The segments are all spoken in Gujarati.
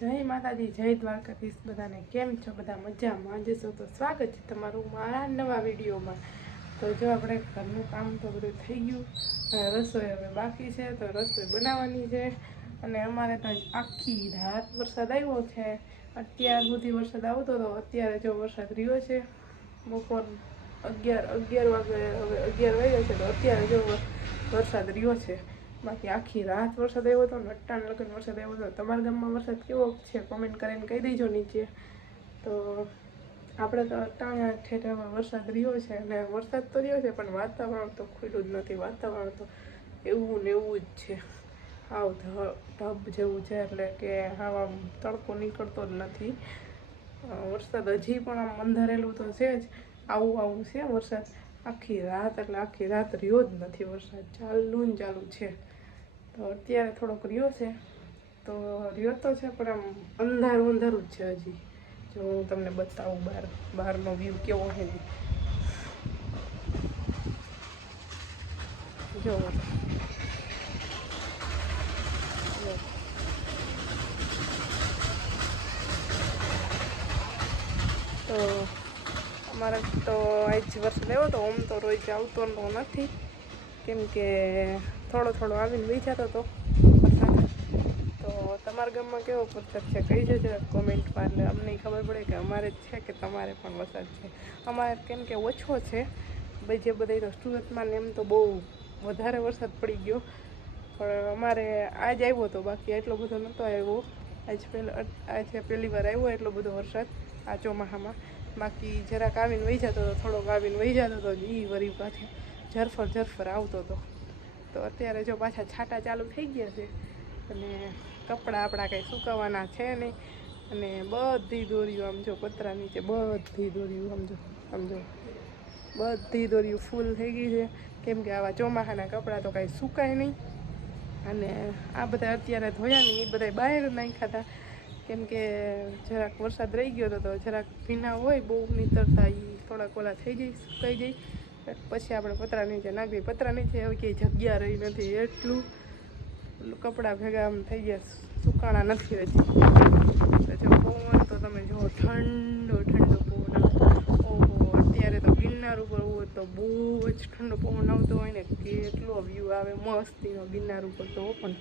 જય માતાજી, જય દ્વારકાધીશ. બધાને કેમ છો? બધા મજામાં? આજે છો તો સ્વાગત છે તમારું મારા નવા વિડીયોમાં. તો જો આપણે ઘરનું કામ તો બધું થઈ ગયું, રસોઈ હવે બાકી છે, તો રસોઈ બનાવવાની છે. અને અમારે તો આખી રાત વરસાદ આવ્યો છે. અત્યાર સુધી વરસાદ આવતો હતો, અત્યારે જો વરસાદ રહ્યો છે. બપોર 11 વાગે, હવે 11 વાગ્યા છે, તો અત્યારે જો વરસાદ રહ્યો છે. બાકી આખી રાત વરસાદ આવ્યો હતો ને અટ્ટાણ લગન વરસાદ આવ્યો હતો. તમારા ગામમાં વરસાદ કેવો છે કોમેન્ટ કરીને કહી દેજો નીચે. તો આપણે તો અટ્ટાણ ઠેઠ વરસાદ રહ્યો છે, અને વરસાદ તો રહ્યો છે પણ વાતાવરણ તો ખુલ્લું જ નથી. વાતાવરણ તો એવું ને એવું જ છે, આવ ઢબ જેવું છે, એટલે કે આવા તડકો નીકળતો જ નથી. વરસાદ હજી પણ આમ અંધારેલું તો છે જ, આવું છે વરસાદ. આખી રાત એટલે આખી રાત રહ્યો જ નથી વરસાદ, ચાલુ ને ચાલુ છે. તો અત્યારે થોડોક રહ્યો છે, તો રહ્યો તો છે પણ આમ અંધારું જ છે હજી. જો હું તમને બતાવું બહારનો વ્યૂ કેવો છે. જો તો અમારે તો આજ વરસાદ આવ્યો તો, આમ તો રોજ આવતો નથી, કેમ કે થોડો આવીને વહી જતો હતો વરસાદ. તો તમારા ગામમાં કેવો વરસાદ છે કહી દેજો કોમેન્ટમાં, એટલે અમને ખબર પડે કે અમારે જ છે કે તમારે પણ વરસાદ છે. અમારે કેમ કે ઓછો છે, બીજે બધે તો સુરતમાં ને એમ તો બહુ વધારે વરસાદ પડી ગયો, પણ અમારે આજ આવ્યો હતો, બાકી એટલો બધો નહોતો આવ્યો. આજે પહેલી વાર આવ્યો એટલો બધો વરસાદ આ ચોમાસામાં. બાકી જરાક આવીને વહી જતો હતો, થોડોક આવીને વહી જતો હતો, એ વરી પાછો ઝરફર આવતો હતો. તો અત્યારે જો પાછા છાંટા ચાલુ થઈ ગયા છે, અને કપડાં આપણા કંઈ સુકવવાના છે નહીં. અને બધી દોરીઓ આમ જો પતરા નીચે બધી દોરીઓ સમજો બધી દોરીઓ ફૂલ થઈ ગઈ છે, કેમ કે આવા ચોમાસાના કપડાં તો કાંઈ સુકાય નહીં. અને આ બધા અત્યારે ધોયા નહીં, એ બધા બહાર નાખ્યા હતા, કેમ કે જરાક વરસાદ રહી ગયો હતો, તો જરાક ભીના હોય બહુ નીતરતા, એ થોડાક ઓલા થઈ જાય, સુકાઈ જાય. પછી આપણે પતરા નીચે નાખી. પતરા નીચે હવે ક્યાંય જગ્યા રહી નથી, એટલું કપડાં ભેગા આમ થઈ ગયા, સુકાણા નથી હજી. તો જો પવન તો તમે જુઓ, ઠંડો પવન આવે. ઓહો, અત્યારે તો ગિરનાર ઉપર હોય તો બહુ જ ઠંડો પવન આવતો હોય ને, કેટલો વ્યૂ આવે મસ્તીનો ગિરનાર ઉપર તો પણ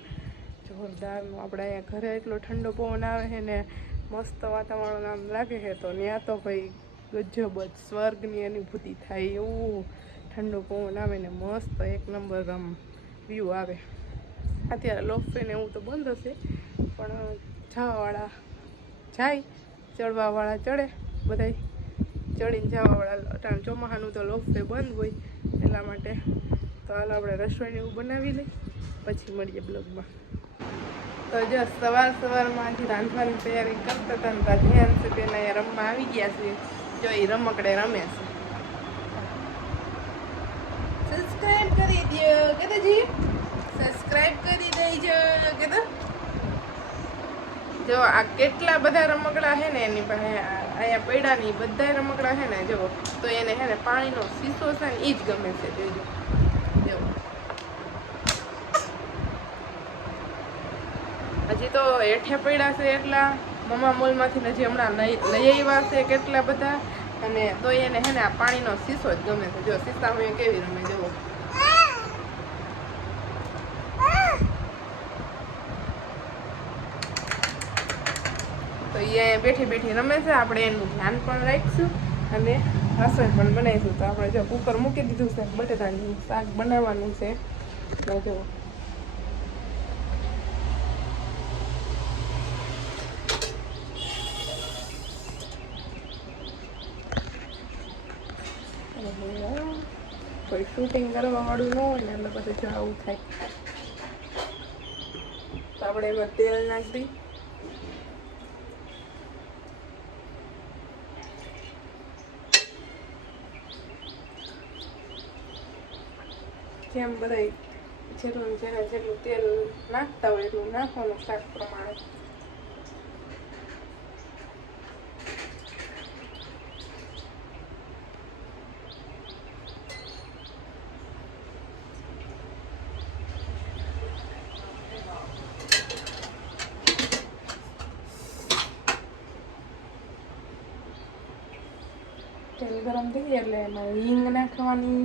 જોરદારનો. આપણે અહીંયા ઘરે એટલો ઠંડો પવન આવે છે ને, મસ્ત વાતાવરણ આમ લાગે છે, તો ત્યાં તો ભાઈ ગજબ જ સ્વર્ગની અનુભૂતિ થાય એવું ઠંડો પવન આવે ને, મસ્ત એક નંબર આમ વ્યૂ આવે. અત્યારે લોફે ને એવું તો બંધ હશે, પણ જવાવાળા જાય, ચડવાવાળા ચડે, બધા ચડીને જવાવાળા. અટાણ ચોમાસાનું તો લોફે બંધ હોય, એટલા માટે. તો હાલ આપણે રસોઈને એવું બનાવી લઈ, પછી મળીએ બ્લોગમાં. તો જો સવારમાં હજી રાંધવાની તૈયારી કરતા હતા ને, ધ્યાન છે બેન અહીંયા રમવા આવી ગયા છે. જો એ રમકડે રમે છે. સબસ્ક્રાઈબ કરી દો કેદાજી, સબસ્ક્રાઈબ કરી દેજો કેદા. જો આ કેટલા બધા રમકડા છે ને એની પાસે અહીંયા પડ્યા ની બધા રમકડા છે ને, જો તો એને છે ને પાણીનો શીશો છે ને એ જ ગમે છે. જોજો જો હજી તો હેઠે પડ્યા છે એટલા, મમ્મા મોલમાંથી હજી હમણાં લઈ આવ્યા છે કેટલા બધા. અને તો એને છે ને આ પાણીનો શીશો જ ગમે છે. જો શીશામાં કેવી રમે જુઓ. તો એ અહીંયા બેઠી રમે છે, આપણે એનું ધ્યાન પણ રાખીશું અને રસોઈ પણ બનાવીશું. તો આપણે જો કુકર મૂકી દીધું છે, બટેટાનું શાક બનાવવાનું છે. જો કોઈ શૂટિંગ કરવા વાળું ન હોય ને, એટલે પછી જો આવું થાય. તો આપણે એમાં તેલ નાખી દઈએ. જેમ બધા જેટલું તેલ નાખતા હોય એટલું નાખવાનું શાક પ્રમાણે. તેલ ગરમ થઈ જાય એટલે એમાં હિંગ નાખવાની,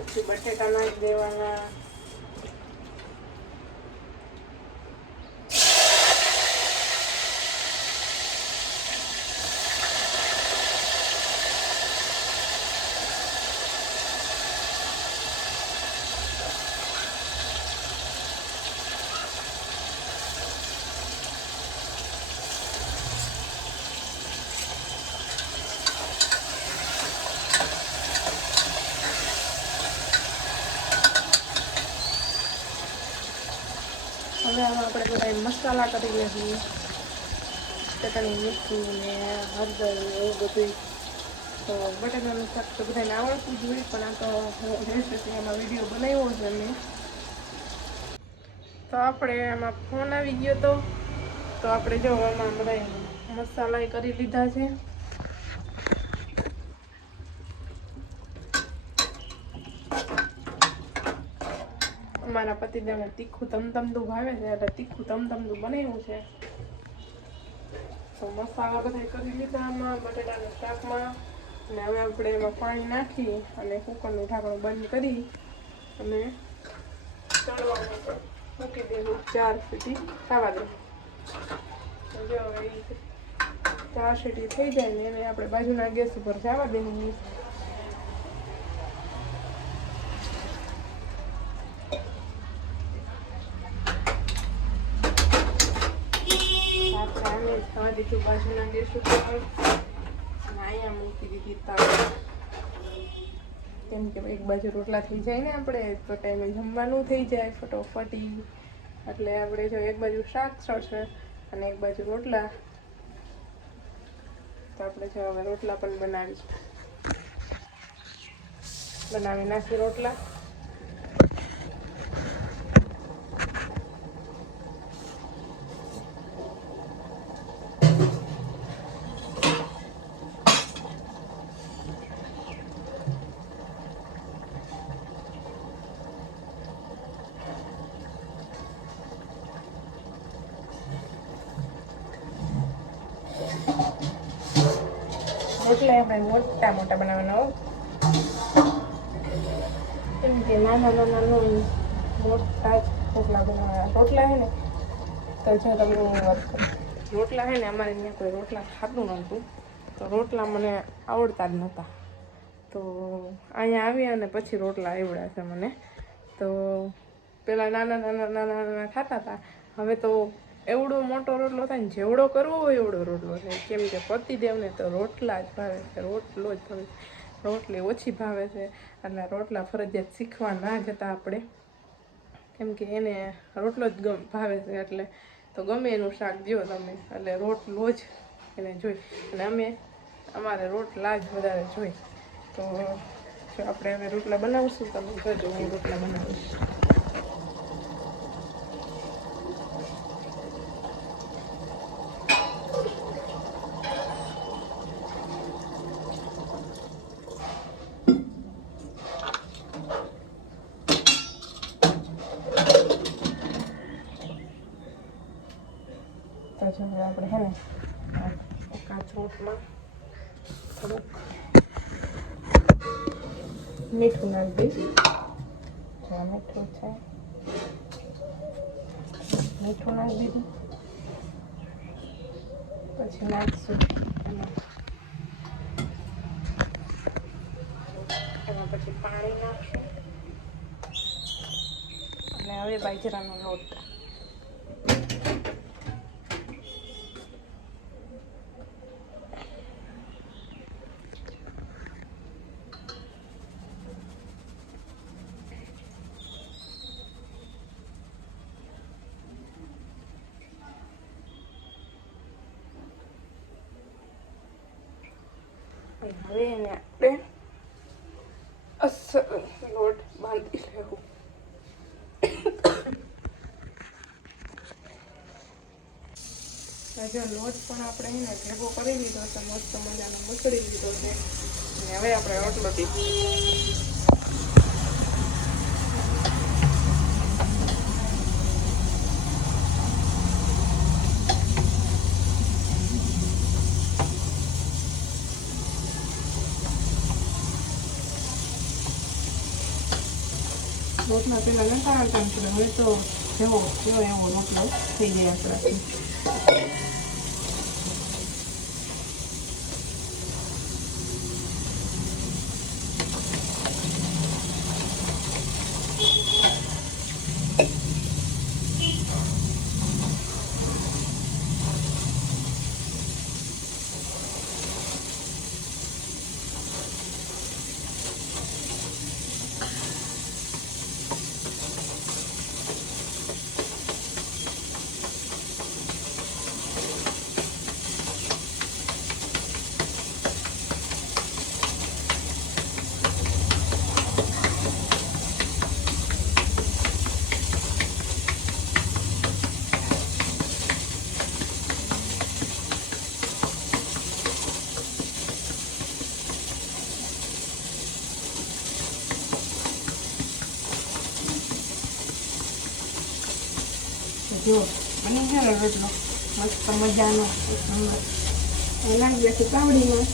પછી બટેટા નાખી દેવાના, હવે આમાં આપણે બધા મસાલા કરી લઈશું, ચટણી, મીઠું ને હળદર ને એવું બધું. તો બટાકાનું શાક તો બધાને આવડતું જ હોય, પણ આ તો હું રેસીપી એમાં વિડીયો બનાવ્યો છે મેં. તો આપણે એમાં ફોન આવી ગયો તો આપણે જો આમાં બધા મસાલા કરી લીધા છે. મારા પતિદેવને તીખું તમતમતું ભાવે છે એટલે તીખું તમતમતું બનાવ્યું છે. તો મસાલા બધા કરી લીધા આમાં બટેટાના શાકમાં, અને હવે આપણે એમાં પાણી નાખી અને કુકરનું ઢાંકણું બંધ કરી અને તળવા માટે મૂકી દેવું. 4 સીટી થવા દે. જો હવે 4 સીટી થઈ જાય ને એને આપણે બાજુના ગેસ ઉપર જવા દેવું. થવા દીધું બાજુના ગેસ ઉપર અને અહીંયા મૂકી દીધી તાળી, કેમ કે એક બાજુ રોટલા થઈ જાય ને આપણે તો ટાઈમે જમવાનું થઈ જાય ફટોફટી. એટલે આપણે જો એક બાજુ શાક ચડશે અને એક બાજુ રોટલા, તો આપણે જો હવે રોટલા પણ બનાવી નાખી રોટલા. રોટલા આપણે મોટા મોટા બનાવવાના હો, કેમ કે નાના મોટા જ રોટલા બનાવવાના. રોટલા હે ને તો જો તમને હું વાત કરું, રોટલા હે ને અમારે ત્યાં કોઈ રોટલા ખાતું નહોતું, તો રોટલા મને આવડતા જ નહોતા. તો અહીંયા આવ્યા અને પછી રોટલા આવડ્યા છે મને. તો પહેલાં નાના ખાતા હતા, હવે તો એવડો મોટો રોટલો થાય ને જેવડો કરવો હોય એવડો રોટલો થાય. કેમ કે પતિદેવને તો રોટલા જ ભાવે છે, રોટલો જ ભાવે છે, રોટલી ઓછી ભાવે છે. એટલે રોટલા ફરજિયાત શીખવા ના જતા આપણે, કેમ કે એને રોટલો જ ભાવે છે. એટલે તો ગમે એનું શાક દો તમે, એટલે રોટલો જ એને જોઈ. અને અમારે રોટલા જ વધારે જોઈ. તો જો આપણે હવે રોટલા બનાવીશું, તમે જોજો હું રોટલા બનાવીશ. તો જો આપણે હે ને કાચરોટમાં થોડુંક મીઠું નાખી દઈશ. મીઠું છે, મીઠું નાખી દીધું. પછી નાખીશું એમાં પછી પાણી નાખશું અને હવે બાજરાનો લોટ. હવે એને આપણે અસર લોટ બાંધી લેવું. જો લોટ પણ આપણે એને ભેગો કરી લીધો છે, મસ્ત મજાનો મસળી લીધો છે. અને હવે આપણે રોટલો લોટમાં પેલા લંકાવતા આપણે હવે તો જેવો એવો રોટલો થઈ જાય આપણાથી. જો બની ગયો રોટલો મસ્ત મજાનો એક નંબર. નાખી દઈશું તાવડીમાં.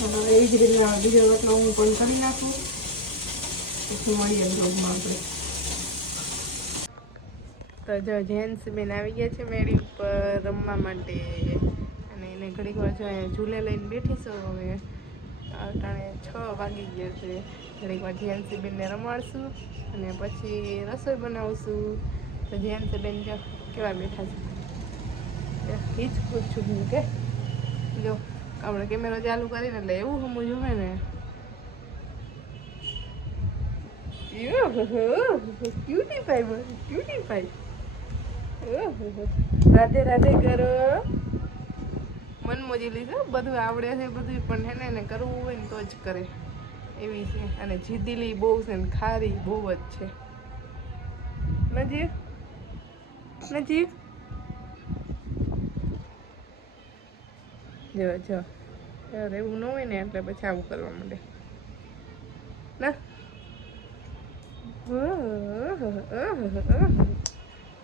હવે એ જ રીતના બીજો રોટલો હું પણ કરી નાખું. પછી મળીએ બ્લોગમાં આપણે. તો જો જેન્ટ્સ બેન આવી ગયા છે મેળી ઉપર રમવા માટે, અને એને ઘડીક વાર જો ઝૂલે લઈને બેઠીશું. હવે અટાણે 6 વાગી ગયા છે. ઘડીક વાર જેન્ટ્સ બેનને રમાડશું અને પછી રસોઈ બનાવશું. તો જેન્ટ્સ બેન જો કેવા બેઠા છે, એ જ પૂછું છું કે જો આપણે કેમેરો ચાલુ કરીને એટલે એવું સમજ હોય ને. ક્યુટી ભાઈ, ક્યુટી ભાઈ. રાધે રાધે કરો. મન મોજી લીધું, બધું આવડે છે બધું, પણ એને કરવું હોય ને તો જ કરે એવી છે. અને જીદીલી બહુ છે ને ખારી બહુ જ છે. નજીક નજીક જો જો એવું ન હોય ને એટલે પછી આવું કરવા માંડે ના.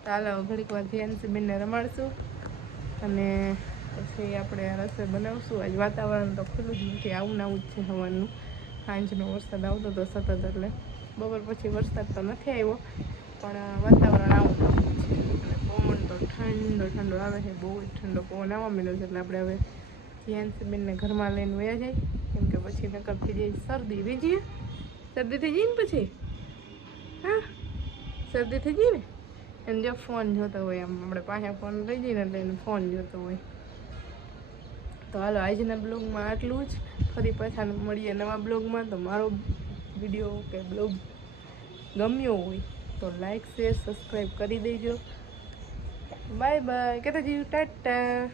ચાલો ઘડીક વાર જેન્ટ્સ બેનને રમાડશું અને પછી આપણે રસોઈ બનાવશું. આજ વાતાવરણ તો ખુલ્લું જ નથી, આવું ને આવું જ છે હવાનું. સાંજનો વરસાદ આવતો હતો સતત, એટલે બપોર પછી વરસાદ તો નથી આવ્યો, પણ વાતાવરણ આવું છે. અને પવન તો ઠંડો ઠંડો આવે છે, બહુ જ ઠંડો પવન આવવા માંડ્યો છે. એટલે આપણે હવે જેન્ટ્સ બેનને ઘરમાં લઈને વયા જાય, કેમ કે પછી નકર થઈ જાય શરદી. રીજીએ શરદી થઈ જાય ને પછી, હા શરદી થઈ જાય ને. એને જો ફોન જોતો હોય, આમ આપણે પાસે ફોન લઈ જઈએ ને એટલે એને ફોન જોતો હોય. તો હાલો આજના બ્લોગમાં આટલું જ. ફરી પાછા મળીએ નવા બ્લોગમાં. તો મારો વિડીયો કે બ્લોગ ગમ્યો હોય તો લાઈક શેર સબસ્ક્રાઈબ કરી દેજો. Bye bye. કહેતા જીવ ટાટા.